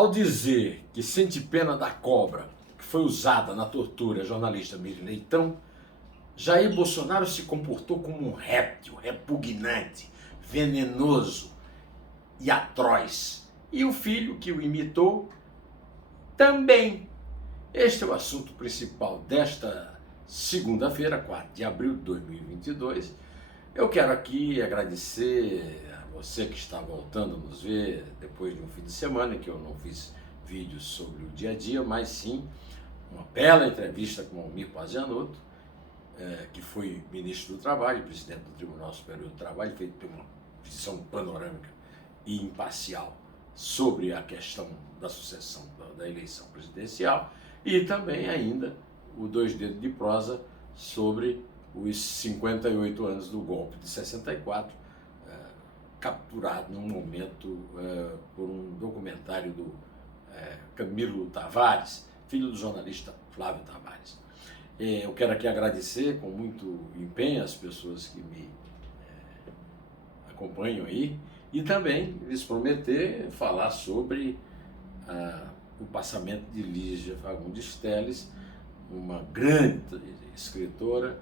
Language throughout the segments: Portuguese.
Ao dizer que sente pena da cobra que foi usada na tortura jornalista Miriam Leitão, Jair Bolsonaro se comportou como um réptil repugnante, venenoso e atroz. E o filho que o imitou também. Este é o assunto principal desta segunda-feira, 4 de abril de 2022. Eu quero aqui agradecer a você que está voltando a nos ver depois de um fim de semana, que eu não fiz vídeos sobre o dia a dia, mas sim uma bela entrevista com o Almir Pazianotto, que foi ministro do Trabalho, presidente do Tribunal Superior do Trabalho, feito por uma visão panorâmica e imparcial sobre a questão da sucessão da eleição presidencial, e também ainda o Dois Dedos de Prosa sobre os 58 anos do golpe de 64, capturado num momento por um documentário do Camilo Tavares, filho do jornalista Flávio Tavares. Eu quero aqui agradecer com muito empenho as pessoas que me acompanham aí e também lhes prometer falar sobre o passamento de Lígia Fagundes Telles, uma grande escritora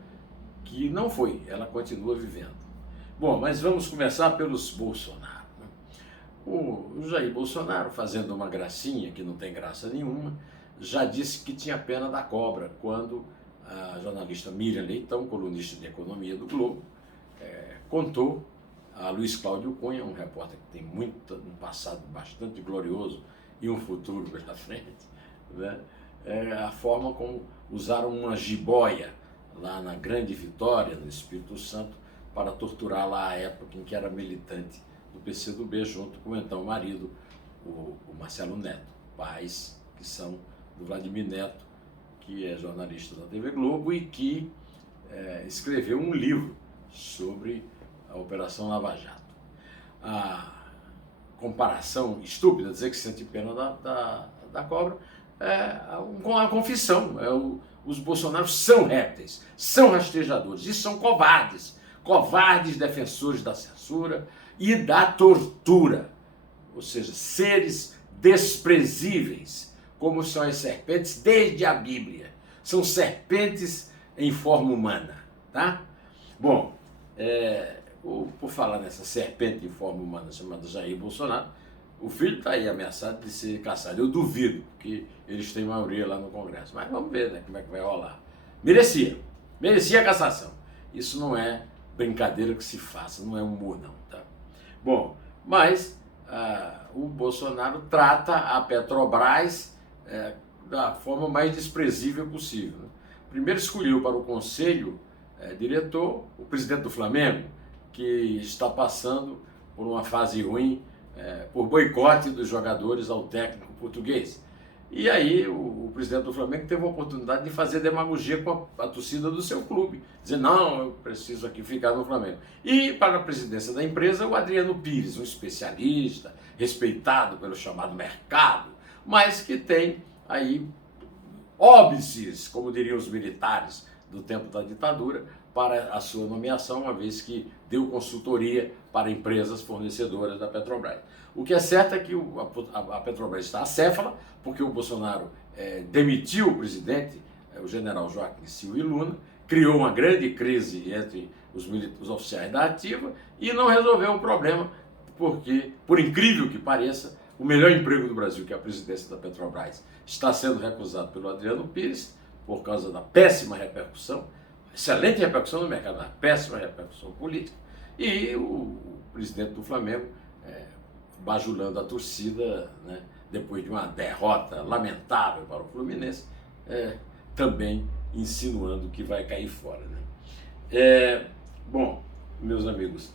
que não foi, ela continua vivendo. Bom, mas vamos começar pelos Bolsonaro. O Jair Bolsonaro, fazendo uma gracinha que não tem graça nenhuma, já disse que tinha pena da cobra quando a jornalista Miriam Leitão, colunista de economia do Globo, contou a Luiz Cláudio Cunha, um repórter que tem um passado bastante glorioso e um futuro pela frente, né? A forma como usaram uma jiboia lá na Grande Vitória, no Espírito Santo, para torturá-la à época em que era militante do PCdoB, junto com o então marido, o Marcelo Neto, pais que são do Vladimir Neto, que é jornalista da TV Globo e que escreveu um livro sobre a Operação Lava Jato. A comparação estúpida, dizer que sente pena da cobra, com a confissão. Os bolsonaros são répteis, são rastejadores e são covardes. Covardes defensores da censura e da tortura. Ou seja, seres desprezíveis, como são as serpentes desde a Bíblia. São serpentes em forma humana, tá? Bom, por falar nessa serpente em forma humana chamada Jair Bolsonaro, o filho está aí ameaçado de ser caçado. Eu duvido, porque eles têm maioria lá no Congresso. Mas vamos ver, né, como é que vai rolar. Merecia a cassação. Isso não é brincadeira que se faça, não é humor não, tá? Bom, mas o Bolsonaro trata a Petrobras da forma mais desprezível possível, né? Primeiro escolheu para o conselho diretor o presidente do Flamengo, que está passando por uma fase ruim, por boicote dos jogadores ao técnico português. E aí o presidente do Flamengo teve a oportunidade de fazer demagogia com a torcida do seu clube, dizer, não, eu preciso aqui ficar no Flamengo. E para a presidência da empresa, o Adriano Pires, um especialista, respeitado pelo chamado mercado, mas que tem aí óbices, como diriam os militares do tempo da ditadura, para a sua nomeação, uma vez que deu consultoria para empresas fornecedoras da Petrobras. O que é certo é que a Petrobras está acéfala, porque o Bolsonaro demitiu o presidente, o general Joaquim Silva e Luna, criou uma grande crise entre os oficiais da ativa e não resolveu o problema, porque, por incrível que pareça, o melhor emprego do Brasil, que é a presidência da Petrobras, está sendo recusado pelo Adriano Pires, por causa da péssima repercussão, excelente repercussão no mercado, mas péssima repercussão política, e o presidente do Flamengo bajulando a torcida, né, depois de uma derrota lamentável para o Fluminense, também insinuando que vai cair fora, né? Bom, meus amigos,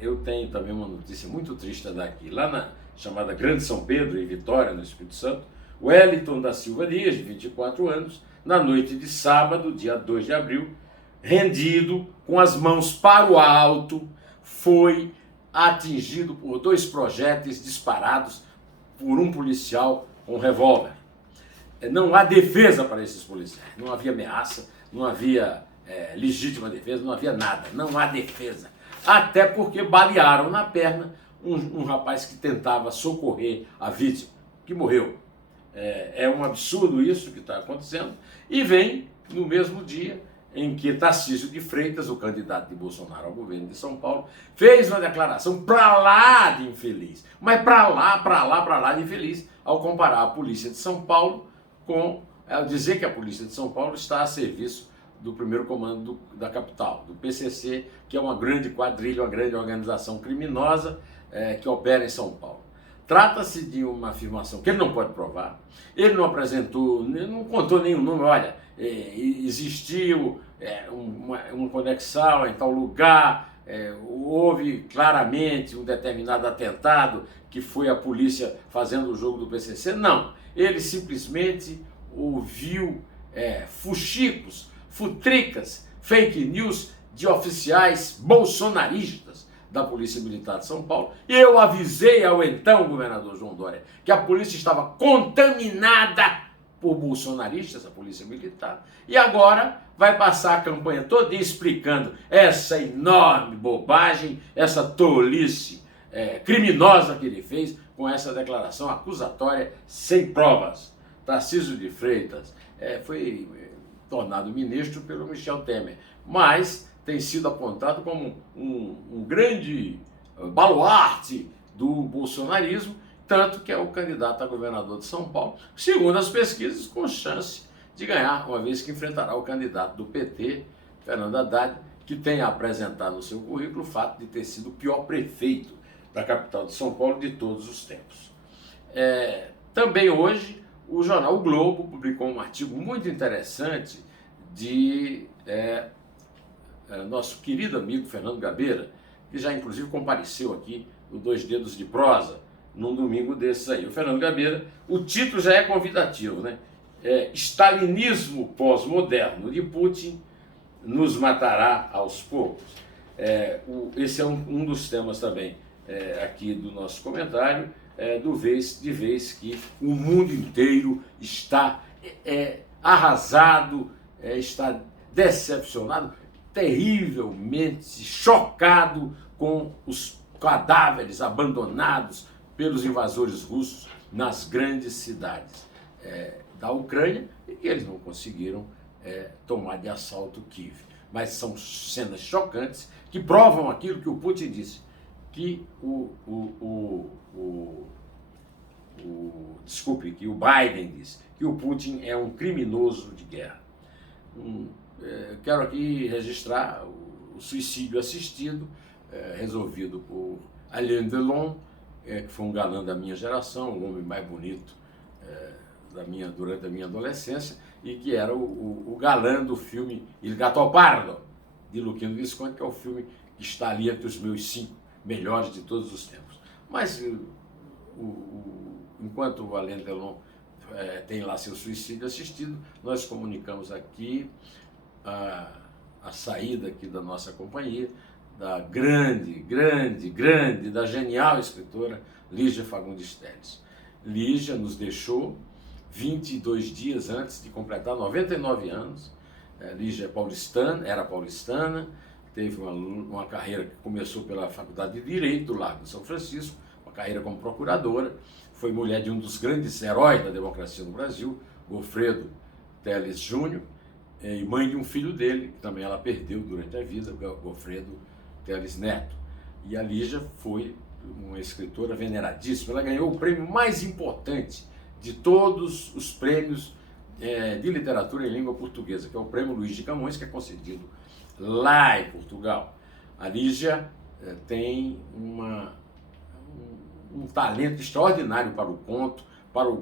eu tenho também uma notícia muito triste a dar aqui. Lá na chamada Grande São Pedro, em Vitória, no Espírito Santo, o Wellington da Silva Dias, de 24 anos, na noite de sábado, dia 2 de abril, rendido, com as mãos para o alto, foi atingido por 2 projéteis disparados por um policial com revólver. Não há defesa para esses policiais, não havia ameaça, não havia legítima defesa, não havia nada, não há defesa. Até porque balearam na perna um rapaz que tentava socorrer a vítima, que morreu. É um absurdo isso que está acontecendo, e vem no mesmo dia em que Tarcísio de Freitas, o candidato de Bolsonaro ao governo de São Paulo, fez uma declaração para lá de infeliz, mas para lá de infeliz, ao comparar a polícia de São Paulo ao dizer que a polícia de São Paulo está a serviço do primeiro comando da capital, do PCC, que é uma grande quadrilha, uma grande organização criminosa que opera em São Paulo. Trata-se de uma afirmação que ele não pode provar, ele não apresentou, não contou nenhum número, olha, existiu uma conexão em tal lugar, houve claramente um determinado atentado que foi a polícia fazendo o jogo do PCC, não. Ele simplesmente ouviu fuxicos, futricas, fake news de oficiais bolsonaristas da Polícia Militar de São Paulo. Eu avisei ao então governador João Dória que a polícia estava contaminada por bolsonaristas, a Polícia Militar, e agora vai passar a campanha toda explicando essa enorme bobagem, essa tolice criminosa que ele fez com essa declaração acusatória sem provas. Tarcísio de Freitas foi tornado ministro pelo Michel Temer, mas tem sido apontado como um grande baluarte do bolsonarismo, tanto que é o candidato a governador de São Paulo, segundo as pesquisas, com chance de ganhar, uma vez que enfrentará o candidato do PT, Fernando Haddad, que tem a apresentar no seu currículo o fato de ter sido o pior prefeito da capital de São Paulo de todos os tempos. Também hoje, o jornal O Globo publicou um artigo muito interessante de nosso querido amigo Fernando Gabeira, que já inclusive compareceu aqui no Dois Dedos de Prosa, num domingo desses aí. O Fernando Gabeira, o título já é convidativo, né? Stalinismo pós-moderno de Putin nos matará aos poucos. Esse é um dos temas também aqui do nosso comentário, de vez que o mundo inteiro está arrasado, está decepcionado, terrivelmente chocado com os cadáveres abandonados pelos invasores russos nas grandes cidades da Ucrânia, e que eles não conseguiram tomar de assalto Kiev. Mas são cenas chocantes que provam aquilo que o Putin disse, que que o Biden disse, que o Putin é um criminoso de guerra. Quero aqui registrar o suicídio assistido, resolvido por Alain Delon, que foi um galã da minha geração, o homem mais bonito durante a minha adolescência, e que era o galã do filme Il Gattopardo, de Luchino Visconti, que é o filme que está ali entre os meus 5 melhores de todos os tempos. Mas enquanto o Alain Delon tem lá seu suicídio assistido, nós comunicamos aqui a saída aqui da nossa companhia, da grande, da genial escritora Lígia Fagundes Telles. Lígia nos deixou 22 dias antes de completar 99 anos. Lígia era paulistana, teve uma carreira que começou pela Faculdade de Direito, do Largo de São Francisco, uma carreira como procuradora, foi mulher de um dos grandes heróis da democracia no Brasil, Goffredo Telles Júnior, e mãe de um filho dele, que também ela perdeu durante a vida, Goffredo Telles Neto. E a Lígia foi uma escritora veneradíssima, ela ganhou o prêmio mais importante de todos os prêmios de literatura em língua portuguesa, que é o Prêmio Luís de Camões, que é concedido lá em Portugal. A Lígia tem um talento extraordinário para o conto, para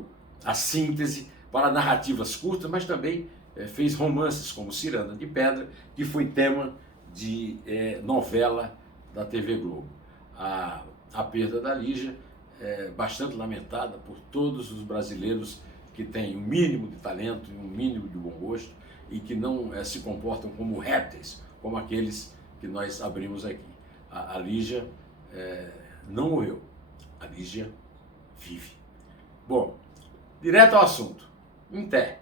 a síntese, para narrativas curtas, mas também fez romances como Ciranda de Pedra, que foi tema de novela da TV Globo. A perda da Lígia é bastante lamentada por todos os brasileiros que têm um mínimo de talento e um mínimo de bom gosto e que não se comportam como répteis, como aqueles que nós abrimos aqui. A Lígia não morreu, a Lígia vive. Bom, direto ao assunto. Em pé.